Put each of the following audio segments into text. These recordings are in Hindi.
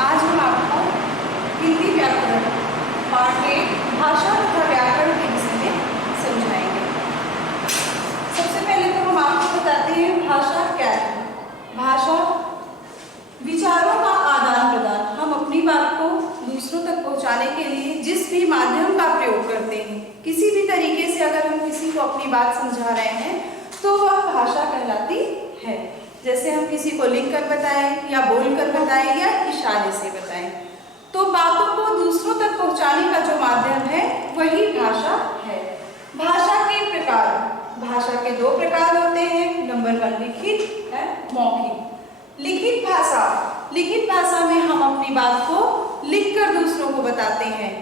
आज हम आपको हिंदी व्याकरण पाठ 1 भाषा तथा व्याकरण के विषय में समझाएंगे। सबसे पहले तो हम आपको बताते हैं भाषा क्या है। भाषा विचारों का आदान प्रदान। हम अपनी बात को दूसरों तक पहुंचाने के लिए जिस भी माध्यम का प्रयोग करते हैं, किसी भी तरीके से अगर हम किसी को अपनी बात समझा रहे हैं तो वह भाषा कहलाती है। जैसे हम किसी को लिख कर बताएं या बोल कर बताएं या इशारे से बताएं, तो बातों को दूसरों तक पहुंचाने का जो माध्यम है वही भाषा है। भाषा के प्रकार, भाषा के 2 प्रकार होते हैं। नंबर 1 लिखित है, मौखिक। लिखित भाषा, लिखित भाषा में हम अपनी बात को लिखकर दूसरों को बताते हैं,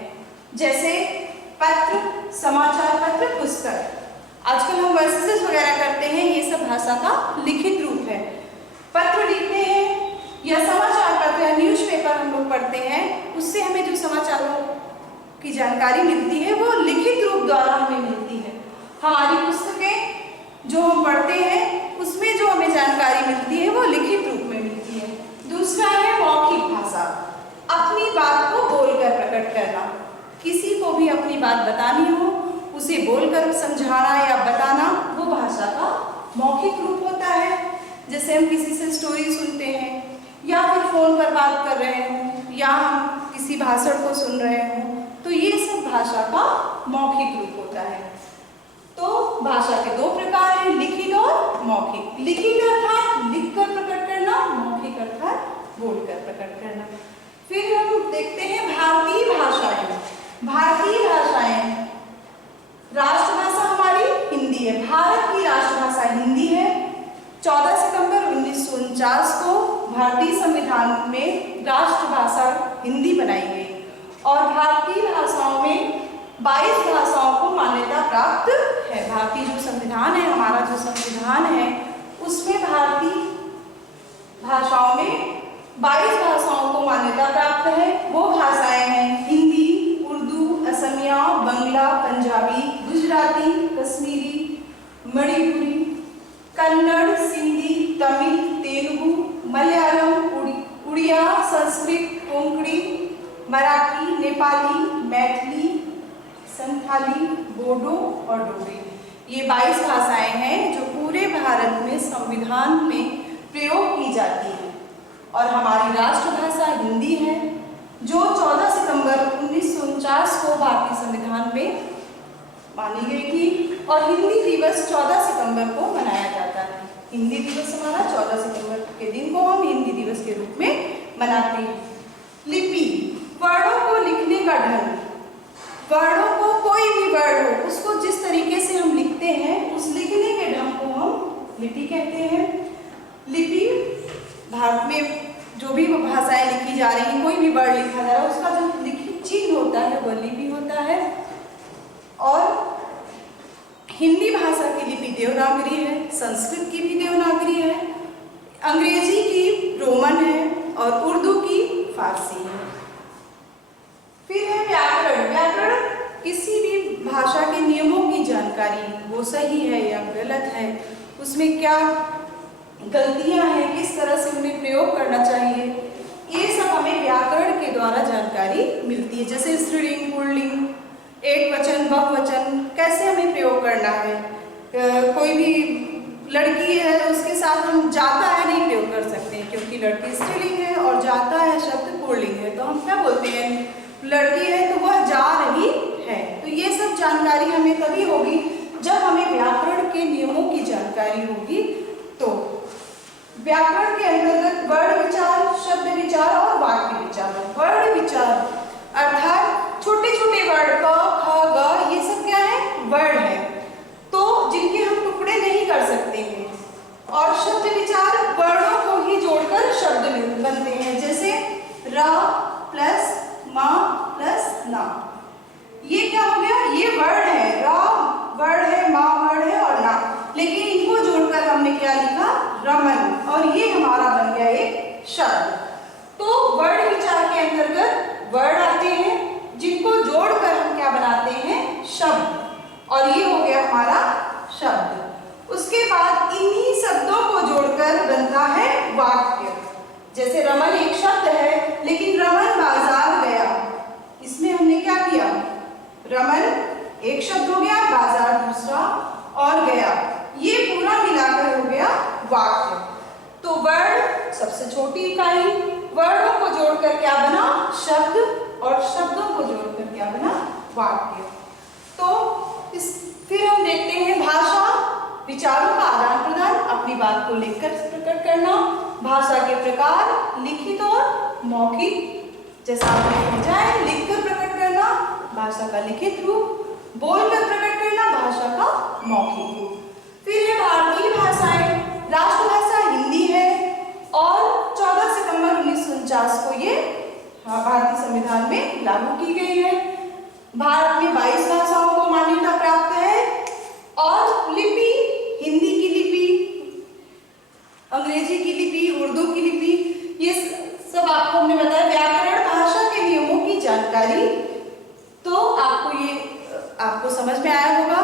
जैसे पत्र, समाचार पत्र, पुस्तक। आजकल हम मैसेजेस वगैरह करते हैं, ये सब भाषा का लिखित रूप है। पत्र लिखते हैं या समाचार पत्र या न्यूज़पेपर हम लोग पढ़ते हैं, उससे हमें जो समाचारों की जानकारी मिलती है वो लिखित रूप द्वारा हमें मिलती है। हमारी पुस्तकें जो हम पढ़ते हैं उसमें जो हमें जानकारी मिलती है वो लिखित रूप में मिलती है। दूसरा है मौखिक भाषा, अपनी बात को बोलकर प्रकट करना। किसी को भी अपनी बात बतानी हो, उसे बोलकर समझाना या बताना, वो भाषा का मौखिक रूप होता है। जैसे हम किसी से स्टोरी सुनते हैं या फिर फोन पर बात कर रहे हों या हम किसी भाषण को सुन रहे हों, तो ये सब भाषा का मौखिक रूप होता है। तो भाषा के 2 प्रकार हैं, लिखित और मौखिक। लिखित अर्थात लिखकर प्रकट करना, मौखिक अर्थात बोलकर प्रकट करना। फिर हम देखते हैं भारतीय भाषाएं। भारतीय भाषाएं, राष्ट्रभाषा हमारी हिंदी है। भारत की राष्ट्रभाषा हिंदी है। 14 सितंबर 1949 को भारतीय संविधान में राष्ट्रभाषा हिंदी बनाई गई और भारतीय भाषाओं में 22 भाषाओं को मान्यता प्राप्त है। भारतीय जो संविधान है, हमारा जो संविधान है, उसमें भारतीय भाषाओं में 22 भाषाओं को मान्यता प्राप्त है। वो भाषाएं हैं हिंदी, असमिया, बंगला, पंजाबी, गुजराती, कश्मीरी, मणिपुरी, कन्नड़, सिंधी, तमिल, तेलुगु, मलयालम, उड़िया, संस्कृत, कोंकणी, मराठी, नेपाली, मैथिली, संथाली, बोडो और डोगरी। ये 22 भाषाएं हैं जो पूरे भारत में संविधान में प्रयोग की जाती है और हमारी राष्ट्रभाषा हिंदी है, जो 14 सितंबर 1949 को भारतीय संविधान में मानी गई थी और हिंदी दिवस 14 सितंबर को मनाया जाता है। हिंदी दिवस हमारा 14 सितंबर के दिन को हम हिंदी दिवस के रूप में मनाते हैं। लिपि, वर्णों को लिखने का ढंग। वर्णों को, कोई भी वर्ण हो, उसको जिस तरीके से हम लिखते हैं, उस लिखने के ढंग को हम लिपि कहते हैं। लिपि, भारत में जो भी भाषाएं लिखी जा रही हैं, कोई भी वर्ड लिखा जा रहा है, उसका जो लिखित चिन्ह होता है वह लिपि होता है। और हिंदी भाषा की लिपि देवनागरी है, संस्कृत की भी देवनागरी है, अंग्रेजी की रोमन है और उर्दू की फारसी है। फिर है व्याकरण। व्याकरण किसी भी भाषा के नियमों की जानकारी, वो सही है या गलत है, उसमें क्या गलतियां हैं, किस तरह से उन्हें प्रयोग करना चाहिए, ये सब हमें व्याकरण के द्वारा जानकारी मिलती है। जैसे स्त्रीलिंग, पुल्लिंग, एक वचन, बहुवचन, कैसे हमें प्रयोग करना है। कोई भी लड़की है, उसके साथ हम जाता है नहीं प्रयोग कर सकते हैं, क्योंकि लड़की स्त्रीलिंग है और जाता है शब्द पुल्लिंग है, तो हम क्या बोलते हैं, लड़की है तो वह जा रही है। तो ये सब जानकारी हमें तभी होगी जब हमें व्याकरण के नियमों की जानकारी होगी। तो व्याकरण के अंतर्गत वर्ण विचार, शब्द विचार और वाक्य विचार। वर्ण विचार अर्थात छोटे छोटे वर्ण क, ख, ग, ये सब क्या है, वर्ण है, तो जिनके हम टुकड़े नहीं कर सकते हैं। और शब्द विचार, वर्णों को ही जोड़कर शब्द बनते हैं, जैसे र प्लस मा प्लस ना। ये क्या हो गया, ये वर्ण है, र वर्ण है, मा वर्ण है और ना, लेकिन इनको जोड़कर हमने क्या लिखा, रमन, और ये हमारा बन गया एक शब्द। तो वर्ण विचार के अंतर्गत वर्ण आते हैं जिनको जोड़कर हम क्या बनाते हैं, शब्द, और ये हो गया हमारा शब्द। उसके बाद इन्हीं शब्दों को जोड़कर बनता है वाक्य। जैसे रमन एक शब्द है लेकिन रमन बाजार गया, इसमें हमने क्या किया, रमन एक शब्द हो गया, बाजार दूसरा और गया, ये पूरा मिलाकर हो गया वाक्य। तो वर्ड सबसे छोटी इकाई, वर्डों को जोड़कर क्या बना, शब्द, और शब्दों को जोड़कर क्या बना, वाक्य। तो फिर हम देखते हैं भाषा, विचारों का आदान प्रदान, अपनी बात को लिखकर प्रकट करना, भाषा के प्रकार लिखित और मौखिक, जैसा आपने समझा है, लिखकर प्रकट करना भाषा का लिखित रूप, बोलकर प्रकट करना भाषा का मौखिक रूप। फिर है भारतीय भाषाएं, राष्ट्रभाषा हिंदी है और 14 सितंबर 1949 को ये भारतीय संविधान में लागू की गई है। भारत में 22 भाषाओं को मान्यता प्राप्त है और लिपि, हिंदी की लिपि, अंग्रेजी की लिपि, उर्दू की लिपि, ये सब आपको हमने बताया। व्याकरण, भाषा के नियमों की जानकारी, तो आपको समझ में आया होगा।